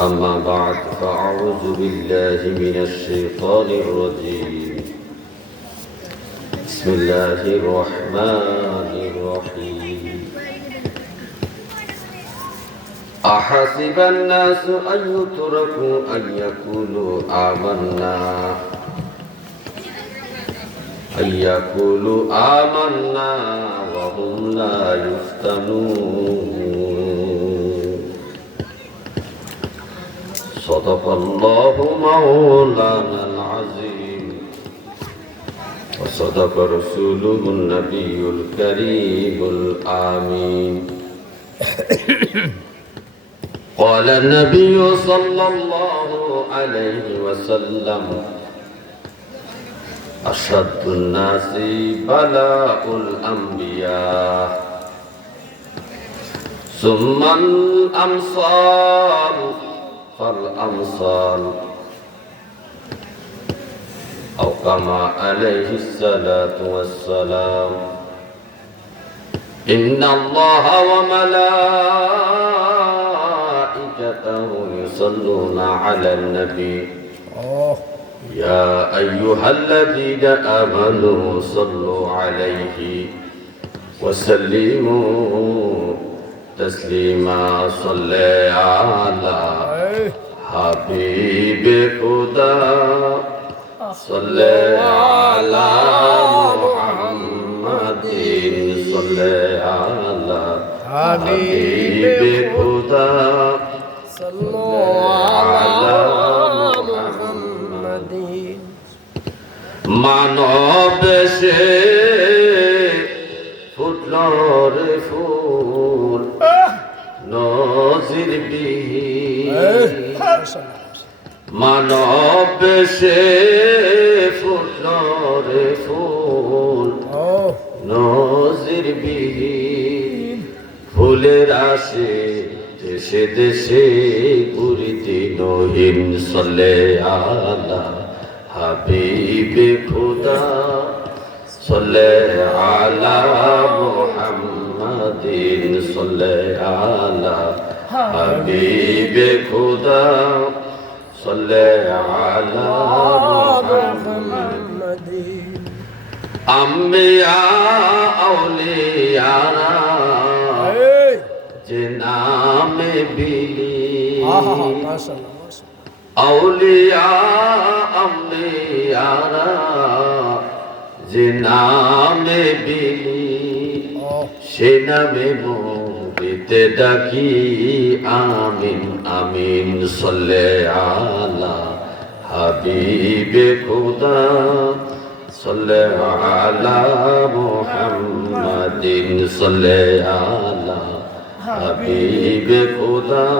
أما بعد فأعوذ بالله من الشيطان الرجيم. بسم الله الرحمن الرحيم. أحسب الناس أن يتركوا أن يقولوا آمنا. أن يقولوا آمنا وهم لا يفتنون. صدق الله مولانا العظيم وصدق رسوله النبي الكريم الآمين قال النبي صلى الله عليه وسلم أشد الناس بلاء الأنبياء ثم الأمصار فالأمصار أو كما عليه الصلاة والسلام. إن الله وملائكته يصلون على النبي. يا أيها الذين آمنوا صلوا عليه وسلموا تسليما صلى على حبيب خدا صلى على محمد صلى على حبيب خدا صلوا على محمد মানব সে ফুটল মানব সে ফুটল রে ফুল। নজির বিহীন ফুলের আসে দেশে দেশে ঘুরিতে নহিন সলে আলা হাবিবে খুদা। সলে আলা মুহাম্মাদিন সলে আলা হাবিবে খুদা সলে আলা মুহাম্মাদ। আম্বিয়া আউলিয়ারা যে নামে বিলি। আউলিয়া আম্বিয়ারা যে নামে বিলি। সে নামে মোবিতে ডাকি আমিন আমিন সল্লে আলা হাবিবে খুদা صلى على محمد صلى على حبيب خدا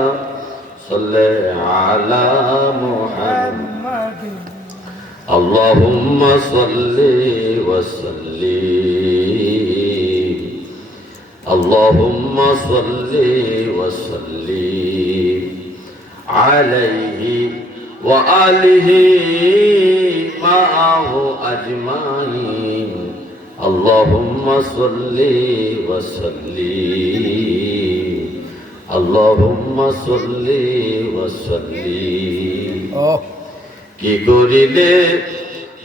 صلى على محمد اللهم صل وسلم اللهم صل وسلم عليه وآله معه أجمعين اللهم صل وسلم اللهم صل وسلم কি করিলে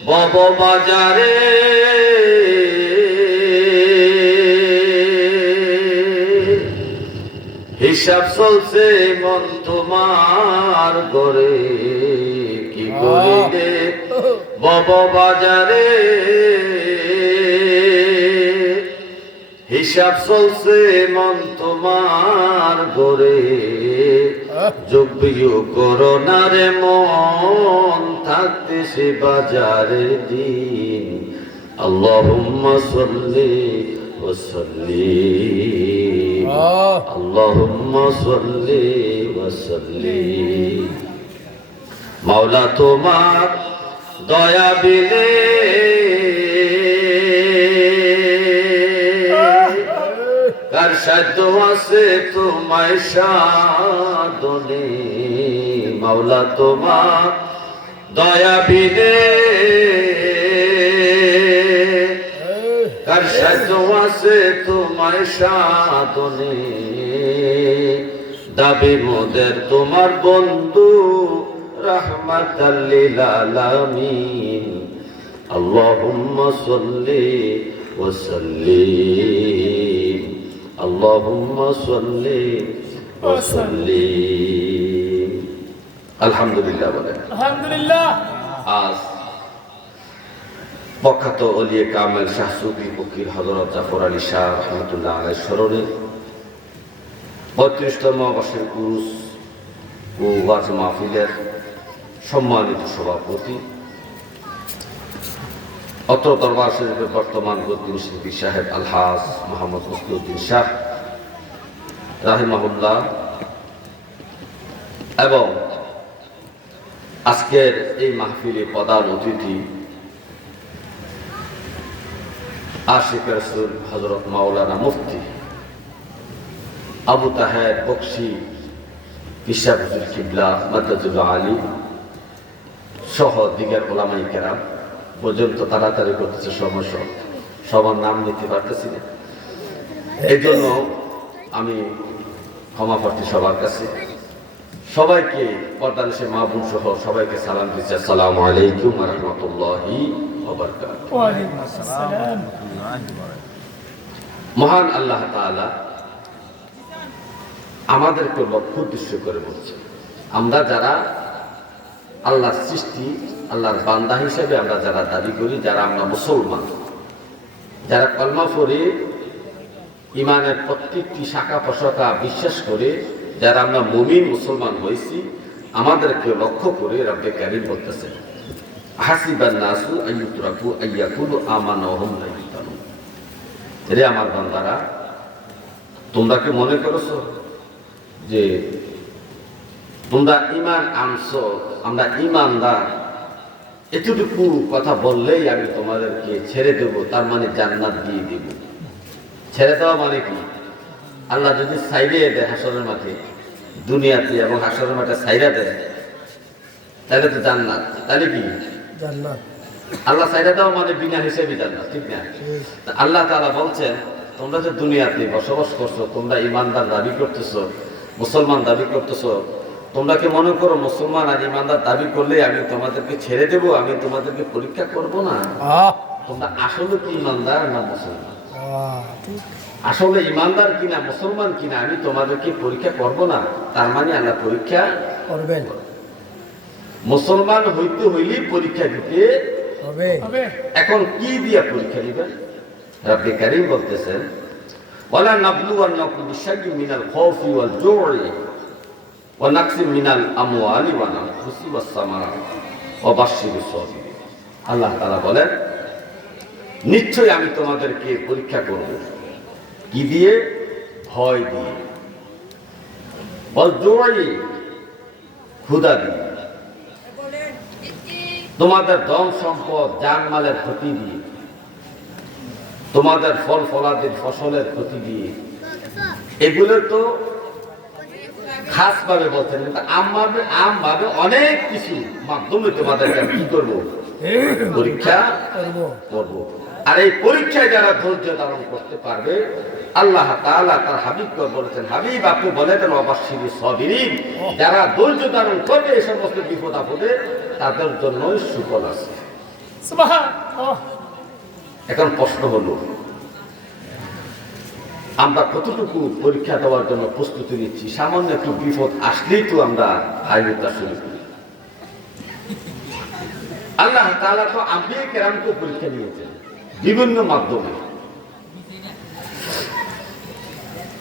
বব বাজারে হিসাব চলছে মন তোমার করে কি করিলে বব বাজারে? হিসাব চলছে মন তোমার করে যোগ্য করোনারে মন থাকতে সে বাজারের দিন। আল্লাহুম্মা সাল্লি ওয়া সাল্লিম। আল্লাহুম্মা সাল্লি মাওলা তোমার দয়া বিলে। কার সাধ্য আছে তোমায় সাধনে? মাওলা তোমার দয়া বিলে। আছে তোমার সাধনে। দাবি মোদের তোমার বন্ধু রহমাতাল্লিল আলামিন। আল্লাহুম্মা সাল্লি ওয়া সাল্লিম। আল্লাহুম্মা সাল্লি ওয়া সাল্লিম। আলহামদুলিল্লাহ বলেন। আলহামদুলিল্লাহ। আজ প্রখ্যাত অলিয়ে কামেল শাহ সুফি ফকির হজরত জাফর আলী শাহ রহমতুল্লাহ আলাই স্মরণে বত্রিশতম বর্ষের পুরুষ ও ওয়াজ মাহফিলের সম্মানিত সভাপতি, অত্র দরবার শরীফের বর্তমান গদ্দিন শিল্পী সাহেব আলহাজ মোহাম্মদ মুসলিউদ্দিন শাহ রাহিমাহুল্লাহ এবং আজকের এই মাহফিলে প্রধান অতিথি আশিক রসুল হজরত মাওলানা মুফতি আবু তাহের বক্সি ইশা হুজুর কিবলা মাদ্দাজুল্লাহ আলী সহ দিগের ওলামাই কেরাম পর্যন্ত তাড়াতাড়ি করতেছে সময় সব। সবার নাম নিতে পারতেছি না। এই জন্য আমি ক্ষমা প্রার্থী সবার কাছে। সবাইকে পর্দার সে মা বোন সহ সবাইকে সালাম দিচ্ছি। আসসালামু আলাইকুম রহমতুল্লাহি মহান আল্লাহ তাআলা আমাদেরকে লক্ষ্য উদ্দেশ্য করে বলছে আমরা যারা আল্লাহর সৃষ্টি, আল্লাহর বান্দা হিসেবে আমরা যারা দাবি করি, যারা আমরা মুসলমান, যারা কলমা পড়ে ইমানের প্রত্যেকটি শাখা প্রশাখা বিশ্বাস করে, যারা আমরা মুমিন মুসলমান হয়েছি, আমাদেরকে লক্ষ্য করে রব্বে কারিম বলতেছে হাসিবান নাসু আইয়ুতরাকু আইয়াকুলু আমানাহুম লা ইফতানুন রে আমার বান্দারা, তোমরা কি মনে করেছ যে তোমরা ইমান আনছো, আমরা ইমানদার এতটুকু কথা বললেই আমি তোমাদেরকে ছেড়ে দেব, তার মানে জান্নাত দিয়ে দেব। ছেড়ে দেওয়া মানে কি? আল্লাহ যদি সাইডে দেয় হাসরের মাঠে, দুনিয়াতে এবং হাসরের মাঠে সাইডা দেয়, তাহলে তো জান্নাত। তাহলে কি? জান্নাত। আল্লাহ মানে বিনা হিসেবে জান্নাত ঠিক না? আল্লাহ তাআলা বলছেন তোমরা যে দুনিয়াতে বসবাস করছ তোমরা ইমানদার দাবি করতেছো মুসলমান দাবি করতেছো তোমরা কি মনে করো মুসলমান আর ইমানদার দাবি করলে আমি তোমাদেরকে ছেড়ে দেব আমি তোমাদেরকে পরীক্ষা করব না? তোমরা আসলে কি ইমানদার না মুসলমান? আসলে ইমানদার কিনা মুসলমান কিনা আমি তোমাদেরকে পরীক্ষা করব না তার মানে আল্লাহ পরীক্ষা করবেন। মুসলমান হইতে হইলেই পরীক্ষা দিতে হবে। হবে। এখন কি দিয়া পরীক্ষা দিবেন? রাব্বি কারীম বলতেছেন ওয়ালা নাবলুওয়ান্নাকুম বিশাইয়্যিন মিনাল খাউফি ওয়াল জু'i ওয়া নাকসিম মিনাল আমওয়ালি ওয়াল আনফুসি ওয়াস সামারাত ওয়া বাশশিরিস সাবিরিন আল্লাহ তাআলা বলেন নিশ্চয়ই আমি তোমাদেরকে পরীক্ষা করব। কি দিয়ে? ভয় দিয়ে। ওয়াল জু'i ক্ষুধা দিয়ে। তোমাদের ধন সম্পদ, জানমালের ক্ষতি দিয়ে। তোমাদের ফল ফলাদির ফসলের ক্ষতি দিয়ে। এগুলো তো খাস ভাবে বলছেন, কিন্তু আমভাবে আম ভাবে অনেক কিছু মাধ্যমে তোমাদেরকে কি করব? পরীক্ষা করব। আর এই পরীক্ষায় যারা ধৈর্য ধারণ করতে পারবে আল্লাহ তাআলা তার হাবিবকে বলেছেন হাবিব আপনি বলে দেন অবশ্যই সবিরিন যারা ধৈর্য ধারণ করবে এই সমস্ত বিপদ আপদে তাদের জন্যই সুফল আছে। এখন প্রশ্ন হলো আমরা কতটুকু পরীক্ষা দেওয়ার জন্য প্রস্তুতি নিচ্ছি? সামান্য একটু বিপদ আসলেই তো আমরা আয়ুতা শুরু করি আল্লাহ তাআলা তো আম্বিয়ে কেরামকে পরীক্ষা নিয়েছেন বিভিন্ন মাধ্যমে।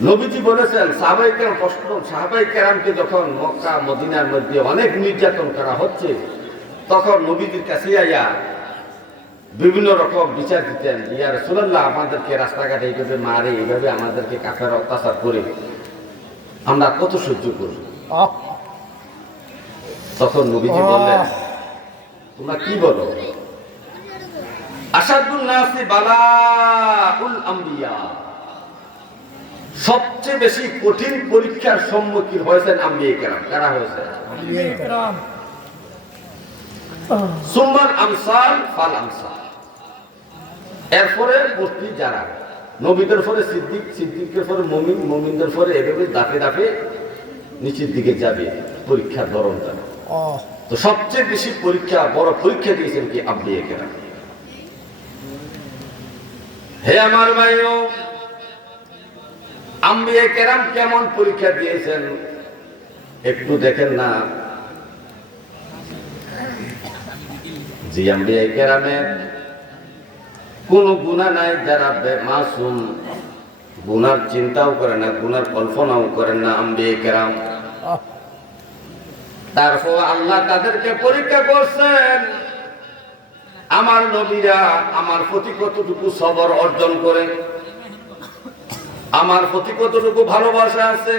নবীজি বলেছেন সাহাবাই কেরাম প্রশ্ন সাহাবাই কেরামকে যখন মক্কা মদিনার মধ্যে অনেক নির্যাতন করা হচ্ছে তখন নবীজির কাছে আইয়া বিভিন্ন রকম বিচার দিতেন ইয়া রসুল্লাহ আমাদেরকে রাস্তাঘাটে এইভাবে মারে এইভাবে আমাদেরকে কাফের অত্যাচার করে আমরা কত সহ্য করব? তখন নবীজি বললেন তোমরা কি বলো? আসাদুল নাসি বালাউল আম্বিয়া সবচেয়ে বেশি কঠিন পরীক্ষার সম্মুখীন হয়েছেন আম্বিয়া কেরাম। কারা হয়েছে। সুম্মান আমসাল ফাল আমসাল এরপরে মূর্তি যারা নবীদের পরে সিদ্দিক সিদ্দিকের পরে মমিন মমিনদের পরে এভাবে দাপে দাপে নিচের দিকে যাবে পরীক্ষার ধরনটা. তো সবচেয়ে বেশি পরীক্ষা, বড় পরীক্ষা দিয়েছেন কি আব্বিয়ে কেরাম। হে আমার ভাইও আম্বিয়ে কেরাম কেমন পরীক্ষা দিয়েছেন? একটু দেখেন না। জি আম্বিয়ে কেরামের কোন গুণা নাই, যারা মাসুম, গুনার চিন্তাও করে না, গুনার কল্পনাও করেন না আম্বিয়ে কেরাম. তারপর আল্লাহ তাদেরকে পরীক্ষা করছেন। আমার নবীরা আমার প্রতি কতটুকু সবর অর্জন করে আমার প্রতি কতটুকু ভালোবাসা আছে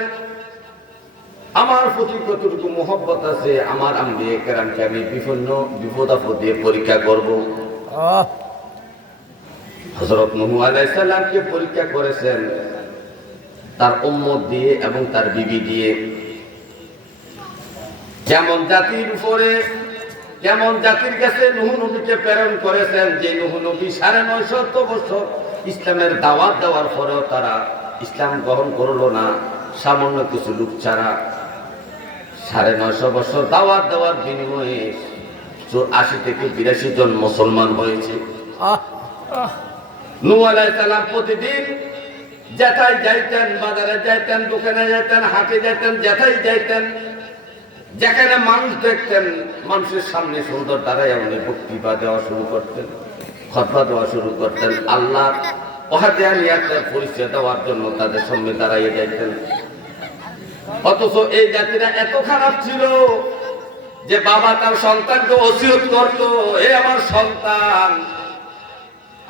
আমার প্রতি কতটুকু মোহব্বত আছে আমার আমি কেরামকে আমি বিভিন্ন বিপদ আপদ দিয়ে পরীক্ষা করব. হজরত নহু আলাইসাল্লামকে পরীক্ষা করেছেন তার উম্মত দিয়ে এবং তার বিবি দিয়ে। যেমন জাতির উপরে কেমন জাতির কাছে নুহু নবীকে প্রেরণ করেছেন, যে নুহু নবী সাড়ে নয় শত বছর ইসলামের দাওয়াত দেওয়ার পরেও তারা ইসলাম গ্রহণ করল না, সামান্য কিছু লোক ছাড়া। সাড়ে নয়শো বছর দাওয়াত দেওয়ার বিনিময়ে আশি থেকে বিরাশি জন মুসলমান হয়েছে। আলাইহিস প্রতিদিন যেথায় যাইতেন, বাজারে যাইতেন, দোকানে যাইতেন, হাটে যাইতেন, যেথায় যাইতেন যেখানে মানুষ দেখতেন, মানুষের সামনে সুন্দর দাঁড়ায় উনি বক্তৃতা দেওয়া শুরু করতেন, খতবা দেওয়া শুরু করতেন, আল্লাহ পরিচয় দেওয়ার জন্য তাদের সামনে দাঁড়াইয়ে যাইতেন অথচ এই জাতিরা এত খারাপ ছিল যে বাবা তার সন্তানকে অসিয়ত করতো, এ আমার সন্তান,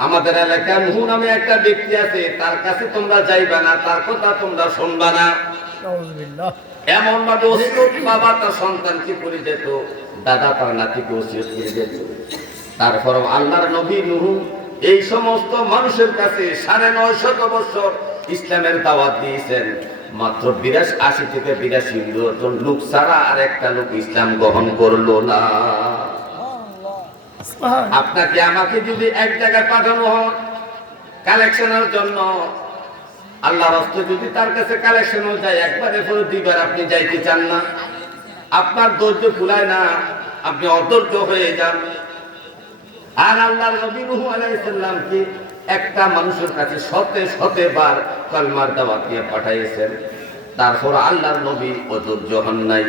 আমাদের এলাকায় নুহু নামে একটা ব্যক্তি আছে, তার কাছে তোমরা যাইবা না, তার কথা তোমরা শুনবা না. এমন ভাবে ওসিয়ত বাবা তার সন্তানকে করে যেত? দাদা তার নাতিকে ওসিয়ত করে যেত। তারপর আল্লাহর নবী নুহু এই সমস্ত মানুষের কাছে সাড়ে নয় শত বছর ইসলামের দাওয়াত দিয়েছেন। মাত্র বিরাশ আশি থেকে বিরাশি জন লোক ছাড়া আর একটা লোক ইসলাম গ্রহণ করল না। আপনাকে আমাকে যদি এক জায়গায় পাঠানো হয় কালেকশনের জন্য আল্লাহ রস্তে যদি তার কাছে কালেকশন যায়, একবারে পরে দুইবার আপনি যাইতে চান না। আপনার ধৈর্য ফুলায় না, আপনি অধৈর্য হয়ে যান। আর আল্লাহর নবী নুহু আলাইহিস সালামকে একটা মানুষের কাছে শতে শতে বার কলমার দাওয়াত দিয়ে পাঠাইয়েছেন। তারপর আল্লাহর নবী ও ধৈর্য হন নাই।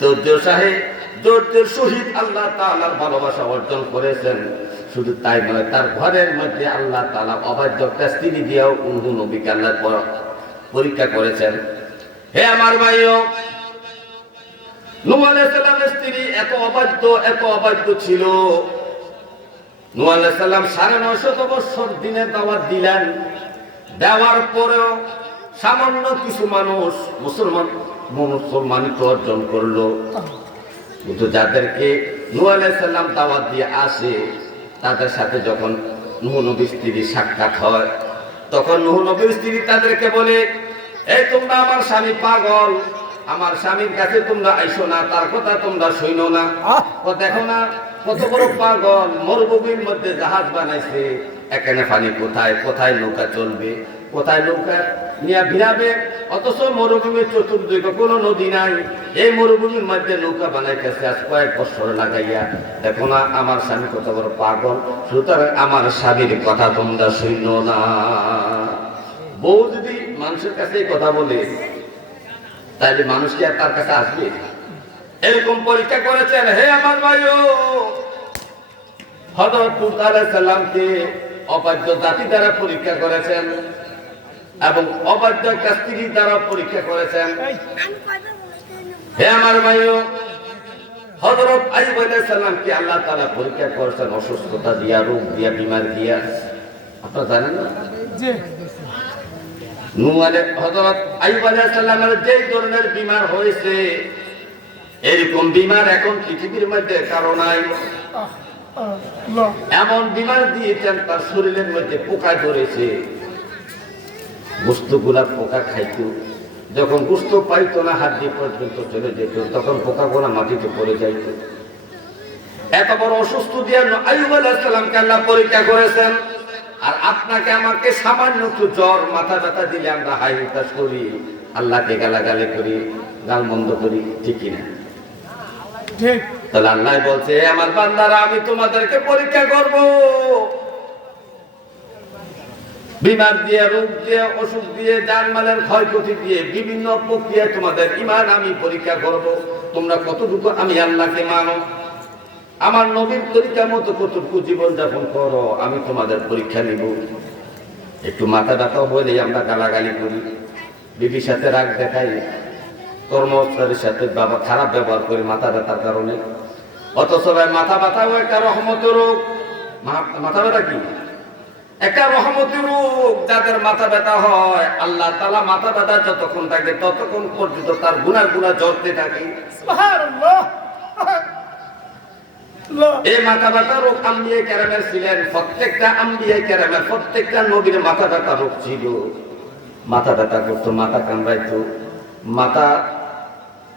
ধৈর্য সাহেব, ধৈর্যের সহিত আল্লাহ তাআলার ভালোবাসা অর্জন করেছেন। শুধু তাই নয়, তার ঘরের মধ্যে আল্লাহ তাআলা অবাধ্য স্ত্রী দিয়েও উহু নবীকে আল্লাহ পরীক্ষা করেছেন। হে আমার ভাইও সালামের স্ত্রী এত অবাধ্য এত অবাধ্য ছিল। আলাইহিস সালাম সাড়ে নয়শত বছর দিনের দাওয়াত দিলেন। দেওয়ার পরেও সামান্য কিছু মানুষ, মুসলমান মুসলমানিত অর্জন করল। কিন্তু যাদেরকে নূহ আলাইহিস সালাম দাওয়াত দিয়ে আসে তাদের সাথে যখন নুহনবীর স্ত্রী সাক্ষাৎ হয় তখন নুহনবীর স্ত্রী তাদেরকে বলে এই তোমরা আমার স্বামী পাগল আমার স্বামীর কাছে তোমরা আইসো না তার কথা তোমরা শুনো না. ও দেখো না কত বড় পাগল মরুভূমির মধ্যে জাহাজ বানাইছে এখানে পানি কোথায় কোথায় নৌকা চলবে কোথায় নৌকা নিয়ে ভিড়াবে? অথচ মরুভূমির চতুর্দিকে কোনো নদী নাই। এই মরুভূমির মধ্যে নৌকা বানাইতেছে আজ কয়েক বছর লাগাইয়া। দেখো না, আমার স্বামী কত বড় পাগল। সুতরাং আমার স্বামীর কথা তোমরা শুনো না। বউ যদি মানুষের কাছে কথা বলে তাহলে মানুষ কি আর তার কাছে আসবে? এরকম পরীক্ষা করেছেন, হে আমার ভাইও। হজরত সালামকে অবাধ্য জাতি দ্বারা পরীক্ষা করেছেন। এবং অবাধ্য একটা স্ত্রী দ্বারা পরীক্ষা করেছেন। হে আমার ভাইও হজরত আইব সালামকে আল্লাহ তারা পরীক্ষা করেছেন অসুস্থতা দিয়া রোগ দিয়া বিমার দিয়া। আপনারা জানেন না? আলাইহিস হযরত আইয়ুব যে ধরনের বিমার হয়েছে এরকম বিমার এখন পৃথিবীর মধ্যে কারও নাই। এমন বিমার দিয়েছেন তার শরীরের মধ্যে পোকা ধরেছে। গোস্তগুলা পোকা খাইতো। যখন গোস্ত পাইতো না হাত দিয়ে পর্যন্ত চলে যেত তখন পোকাগুলা মাটিতে পড়ে যাইত। এত বড় অসুস্থ দিয়ে সালামকে আল্লাহ পরীক্ষা করেছেন। আর আপনাকে আমাকে সামান্য একটু জ্বর মাথা ব্যথা দিলে আমরা হাই হুতাশ করি আল্লাহকে গালাগালি করি গাল বন্ধ করি ঠিকই না ঠিক। তাহলে আল্লাহ বলছে আমার বান্দারা আমি তোমাদেরকে পরীক্ষা করব। বিমার দিয়ে রোগ দিয়ে অসুখ দিয়ে জানমালের ক্ষয়ক্ষতি দিয়ে বিভিন্ন প্রক্রিয়ায় তোমাদের ইমান আমি পরীক্ষা করব। তোমরা কতটুকু আমি আল্লাহকে মানো? আমার নবীর পরীক্ষা মতো কতটুকু জীবনযাপন করো, আমি তোমাদের পরীক্ষা নিব। একটু মাথা ব্যথা হলে আমরা গালাগালি করি। বিবির সাথে রাগ দেখাই। কর্মচারীর সাথে খারাপ ব্যবহার করি মাথা ব্যথার কারণে। অথচ ভাই মাথা ব্যথাও একটা রহমত রোগ। মাথা ব্যথা কি? একটা রহমতি রোগ যাদের মাথা ব্যথা হয় আল্লাহ তালা মাথা ব্যথা যতক্ষণ থাকে ততক্ষণ পর্যন্ত তার গুণা গুণা জ্বরতে থাকে। এই মাথা ব্যথা রোগ আম্বিয়ে ক্যারামের ছিলেন প্রত্যেকটা আম্বিয়ে ক্যারামের প্রত্যেকটা নবীর মাথা ব্যথা রোগ ছিল। মাথা ব্যথা করতো মাথা কামড়াইতো মাথা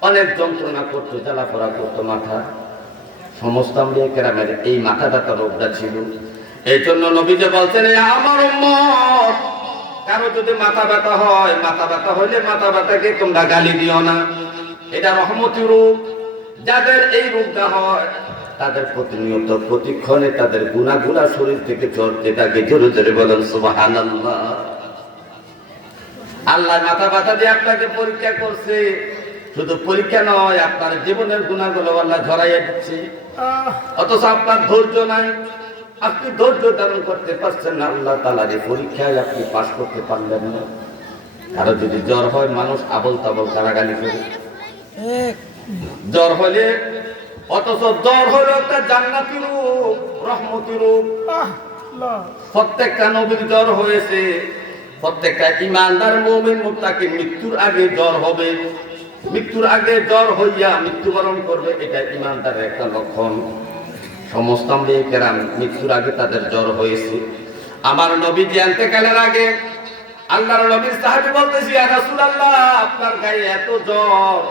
অনেক যন্ত্রণা করতো করতো মাথা। সমস্ত আম্বিয়ে ক্যারামের এই মাথা ব্যথা রোগটা ছিল। এই জন্য নবী যে বলছেন "এ আমার উম্মত কারও যদি মাথা ব্যথা হয় মাথা ব্যথা হইলে মাথা ব্যথাকে তোমরা গালি দিও না। এটা রহমতি রোগ যাদের এই রোগটা হয় তাদের প্রতিনিয়ত প্রতিক্ষণে তাদের গুণা গুণা শরীর থেকে চলতে থাকে জোরে জোরে বলেন সুবাহান আল্লাহ মাথা ব্যথা দিয়ে আপনাকে পরীক্ষা করছে। শুধু পরীক্ষা নয় আপনার জীবনের গুণাগুলো আল্লাহ ঝরাইয়া দিচ্ছে। অথচ আপনার ধৈর্য নাই। আপনি ধৈর্য ধারণ করতে পারছেন না আল্লাহ তালার এই পরীক্ষায় আপনি পাশ করতে পারলেন না। কারও যদি জ্বর হয় মানুষ আবল তাবল কারাগালি করে। জ্বর হলে অথচ জ্বর হলো একটা জান্নাতি রূপ রহমতি রূপ। প্রত্যেকটা নবীর জ্বর হয়েছে প্রত্যেকটা ইমানদার মৌমিন মুক্তাকে মৃত্যুর আগে জ্বর হবে। মৃত্যুর আগে জ্বর হইয়া মৃত্যুবরণ করবে এটা ইমানদারের একটা লক্ষণ। সমস্ত আম্বিয়েকেরাম মৃত্যুর আগে তাদের জ্বর হয়েছে। আমার নবী জানতে কালের আগে, আল্লাহর নবীর সাহাবী বলতেছি আপনার গায়ে এত জ্বর।